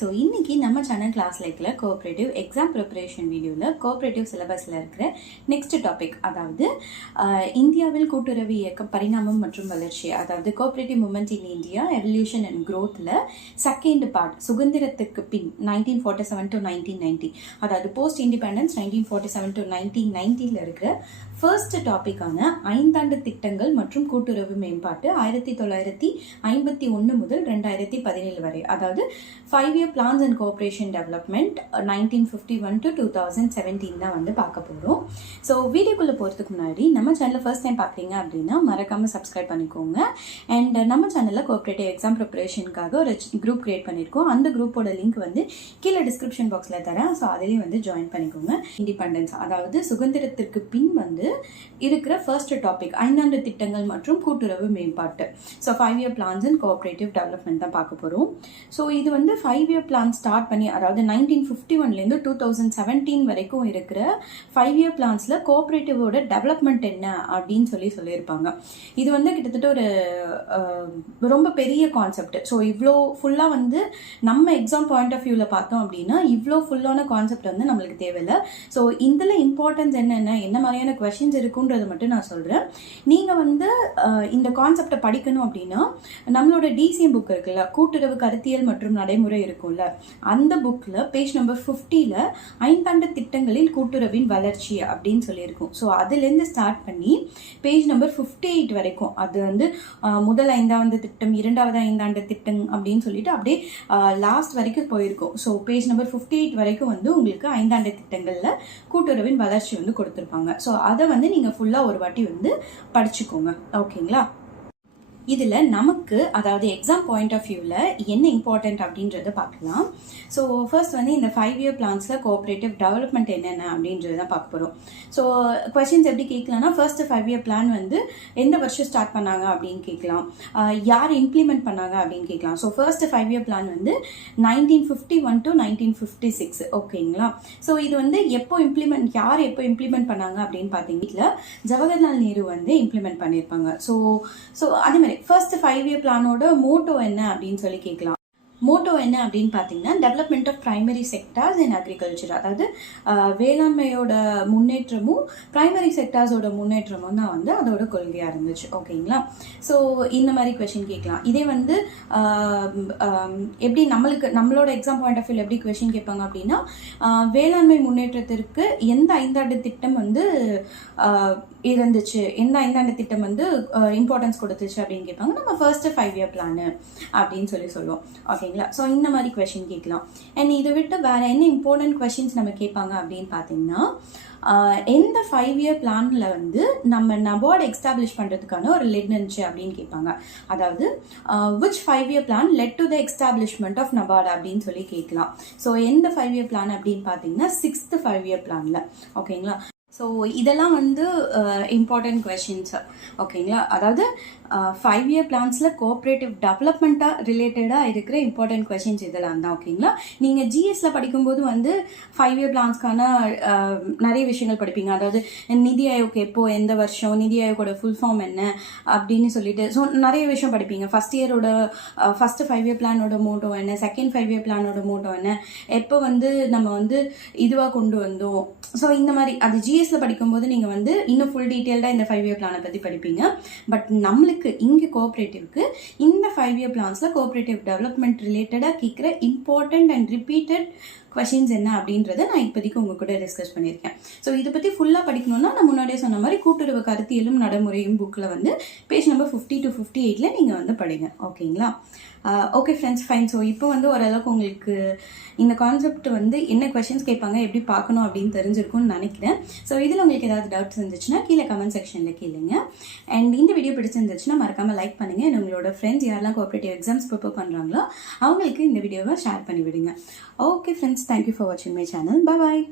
So இன்னைக்கு நம்ம channel class லைக்கில் கோஆப்ரேட்டிவ் எக்ஸாம் ப்ரிப்பரேஷன் வீடியோவில் கோஆப்ரேட்டிவ் சிலபஸில் இருக்கிற நெக்ஸ்ட் டாபிக், அதாவது இந்தியாவில் கூட்டுறவு இயக்கம் பரிணாமம் மற்றும் வளர்ச்சி, அதாவது cooperative movement in India evolution and க்ரோத்தில் செகண்ட் பார்ட், சுதந்திரத்துக்கு பின் 1947 to 1990, அதாவது போஸ்ட் இண்டிபெண்டன்ஸ் 1947 to 1990 இருக்கிற ஃபர்ஸ்ட் டாபிக்கான 5 ஆண்டு திட்டங்கள் மற்றும் கூட்டுறவு மேம்பாட்டு 1951 முதல் 2017 வரை, அதாவது 5-year plans and cooperation development 1951 to 2017 தான் வந்து பார்க்க போகிறோம். ஸோ வீடியோக்குள்ளே போகிறதுக்கு முன்னாடி நம்ம சேனலில் ஃபர்ஸ்ட் டைம் பார்க்குறீங்க அப்படின்னா மறக்காமல் சப்ஸ்கிரைப் பண்ணிக்கோங்க. அண்ட் நம்ம சேனலில் கோஆப்ரேட்டிவ் எக்ஸாம் ப்ரிப்பரேஷனுக்காக ஒரு குரூப் கிரியேட் பண்ணியிருக்கோம். அந்த குரூப்போட லிங்க் வந்து கீழே டிஸ்கிரிப்ஷன் பாக்ஸில் தரேன். ஸோ அதிலேயும் வந்து ஜாயின் பண்ணிக்கோங்க. இண்டிபெண்டன்ஸ், அதாவது சுதந்திரத்திற்கு பின் வந்து இருக்கிற ஃபர்ஸ்ட் டாபிக் 5 ஆண்டு திட்டங்கள் மற்றும் கூட்டுறவு மேம்பாட்டு. So 5-year plans and cooperative development தான் பார்க்க போகிறோம். ஸோ இது வந்து 5-year plan ஸ்டார்ட் பண்ணி, அதாவது 1951லேருந்து 2017 வரைக்கும் இருக்கிற 5-year plansல கோஆப்ரேட்டிவோட டெவலப்மெண்ட் என்ன அப்படின்னு சொல்லியிருப்பாங்க. இது வந்து கிட்டத்தட்ட ஒரு ரொம்ப பெரிய கான்செப்ட். ஸோ இவ்வளோ ஃபுல்லாக வந்து நம்ம எக்ஸாம் பாயிண்ட் ஆஃப் வியூவில் பார்த்தோம் அப்படின்னா இவ்வளோ ஃபுல்லான கான்செப்ட் வந்து நம்மளுக்கு தேவையில்லை. ஸோ இதில் இம்பார்ட்டன்ஸ் என்ன மாதிரியான கொஸ்டின்ஸ் இருக்குன்றது மட்டும் நான் சொல்கிறேன். நீங்கள் வந்து இந்த கான்செப்டை படிக்கணும் அப்படின்னா நம்மளோட டிசிஎம் புக் இருக்குல்ல, கூட்டுறவு கருத்தியல் மற்றும் நடைமுறை இருக்கும்ல, அந்த புக்கில் பேஜ் நம்பர் 50ல் 5 ஆண்டு திட்டங்களில் கூட்டுறவின் வளர்ச்சி அப்படின்னு சொல்லியிருக்கும். ஸோ அதுலேருந்து ஸ்டார்ட் பண்ணி பேஜ் நம்பர் 58 வரைக்கும், அது வந்து முதல் 5ஆண்டு திட்டம், 2வது 5ஆண்டு திட்டம் அப்படின்னு சொல்லிட்டு அப்படியே லாஸ்ட் வரைக்கும் போயிருக்கும். ஸோ பேஜ் நம்பர் 58 வரைக்கும் வந்து உங்களுக்கு 5 ஆண்டு திட்டங்களில் கூட்டுறவின் வளர்ச்சி வந்து கொடுத்துருப்பாங்க. ஸோ அதை வந்து நீங்கள் ஃபுல்லாக ஒரு வாட்டி வந்து படிச்சுக்கோங்க. ஓகேங்களா? இதில் நமக்கு, அதாவது எக்ஸாம் பாயிண்ட் ஆஃப் வியூவில் என்ன இம்பார்ட்டன்ட் அப்படின்றத பார்க்கலாம். ஸோ ஃபர்ஸ்ட் வந்து இந்த 5-year பிளான்ஸில் கோஆப்ரேட்டிவ் டெவலப்மெண்ட் என்னென்ன அப்படின்றது தான் பார்க்க போகிறோம். ஸோ கொஸ்டின்ஸ் எப்படி கேட்கலாம்னா, ஃபர்ஸ்ட் 5-year பிளான் வந்து எந்த வருஷம் ஸ்டார்ட் பண்ணாங்க அப்படின்னு கேட்கலாம், யார் இம்ப்ளிமெண்ட் பண்ணாங்க அப்படின்னு கேட்கலாம். ஸோ ஃபர்ஸ்ட் 5-year பிளான் வந்து 1951 to 1956. ஓகேங்களா? ஸோ இது வந்து யார் எப்போ இம்ப்ளிமெண்ட் பண்ணாங்க அப்படின்னு பார்த்தீங்கன்னா ஜவஹர்லால் நேரு வந்து இம்ப்ளிமெண்ட் பண்ணியிருப்பாங்க. ஸோ அதே மாதிரி ஃபர்ஸ்ட் 5-year பிளானோட மோட்டோ என்ன அப்படின்னு சொல்லி கேட்கலாம். மோட்டோ என்ன அப்படின்னு பார்த்தீங்கன்னா, development of primary sectors in agriculture, அதாவது வேளாண்மையோட முன்னேற்றமும் பிரைமரி செக்டார்ஸோட முன்னேற்றமும் தான் வந்து அதோட கொள்கையாக இருந்துச்சு. ஓகேங்களா? ஸோ இந்த மாதிரி கொஸ்டின் கேட்கலாம். இதே வந்து எப்படி நம்மளோட எக்ஸாம் பாயிண்ட் ஆஃப் வியூ எப்படி கொஸ்டின் கேட்பாங்க அப்படின்னா, வேளாண்மை முன்னேற்றத்திற்கு எந்த 5ஆண்டு திட்டம் வந்து இருந்துச்சு, எந்த 5ஆண்டு திட்டம் வந்து இம்பார்ட்டன்ஸ் கொடுத்துச்சு அப்படின்னு கேட்பாங்க. நம்ம ஃபர்ஸ்ட் 5-year பிளான் அப்படின்னு சொல்லுவோம். ஓகேங்களா? ஸோ இந்த மாதிரி கொஸ்டின் கேட்கலாம். அண்ட் இதை விட்டு வேற என்ன இம்பார்ட்டன்ட் கொஸ்டின்ஸ் நம்ம கேட்பாங்க அப்படின்னு பார்த்தீங்கன்னா, எந்த 5-year பிளான்ல வந்து நம்ம நபார்டு எஸ்டாப்ளிஷ் பண்ணுறதுக்கான ஒரு லெட் இருந்துச்சு அப்படின்னு கேட்பாங்க. அதாவது which 5-year plan led to the establishment of NABARD அப்படின்னு சொல்லி கேட்கலாம். ஸோ எந்த 5-year பிளான் அப்படின்னு பார்த்தீங்கன்னா 6th 5-year பிளான்ல. ஓகேங்களா? ஸோ இதெல்லாம் வந்து இம்பார்ட்டன்ட் கொஸ்டின்ஸ். ஓகேங்களா? அதாவது 5-year பிளான்ஸில் கோஆப்ரேட்டிவ் டெவலப்மெண்ட்டாக ரிலேட்டடாக இருக்கிற இம்பார்ட்டன்ட் கொஸ்டின்ஸ் இதெல்லாம் தான். ஓகேங்களா? நீங்கள் ஜிஎஸ்ல படிக்கும்போது வந்து 5-year பிளான்ஸ்க்கான நிறைய விஷயங்கள் படிப்பீங்க. அதாவது நிதி ஆயோக் எப்போ, எந்த வருஷம், நிதி ஆயோகோட ஃபுல் ஃபார்ம் என்ன அப்படின்னு சொல்லிட்டு ஸோ நிறைய விஷயம் படிப்பீங்க. ஃபர்ஸ்ட் 5-year பிளானோட மோட்டோ என்ன, செகண்ட் 5-year பிளானோட மோட்டோ என்ன, எப்போ வந்து நம்ம வந்து இதுவாக கொண்டு வந்தோம். ஸோ இந்த மாதிரி அது ஜிஎஸ்ல படிக்கும்போது நீங்கள் வந்து இன்னும் ஃபுல் டீட்டெயில்டாக இந்த 5-year பிளானை பற்றி படிப்பீங்க. பட் நம்மளுக்கு இங்கே கோஆப்ரேட்டிவ்க்கு இந்த 5-year பிளான்ஸில் கோஆப்ரேட்டிவ் டெவலப்மெண்ட் ரிலேட்டடாக கேட்குற இம்பார்ட்டன்ட் அண்ட் ரிப்பீட்டட் கொஸ்டின்ஸ் என்ன அப்படின்றத நான் இப்போதைக்கு உங்க கூட டிஸ்கஸ் பண்ணியிருக்கேன். ஸோ இதை பற்றி ஃபுல்லாக படிக்கணும்னா நான் முன்னாடியே சொன்ன மாதிரி கூட்டுறவு கருத்தியலும் நடைமுறையும் புக்கில் வந்து பேஜ் நம்பர் 50 to 58 நீங்கள் வந்து படிங்க. ஓகேங்களா? Okay friends, fine. ஸோ இப்போ வந்து ஓரளவுக்கு உங்களுக்கு இந்த கான்செப்ட் வந்து என்ன கொஸ்டின்ஸ் கேட்பாங்க, எப்படி பார்க்கணும் அப்படின்னு தெரிஞ்சிருக்கும்னு நினைக்கிறேன். ஸோ இதில் உங்களுக்கு ஏதாவது டவுட்ஸ் இருந்துச்சுன்னா கீழே கமெண்ட் செக்ஷனில் கேளுங்க. அண்ட் இந்த வீடியோ பிடிச்சிருந்துச்சுன்னா மறக்காமல் லைக் பண்ணுங்க. அண்ட் உங்களோட ஃப்ரெண்ட்ஸ் யாரெல்லாம் கோஆப்ரேட்டிவ் எக்ஸாம்ஸ் ப்ரிப்பேர் பண்ணுறாங்களோ அவங்களுக்கு இந்த வீடியோவை ஷேர் பண்ணி விடுங்க. ஓகே ஃப்ரெண்ட்ஸ், தேங்க்யூ ஃபார் வாட்சிங் மை சேனல். பாய்.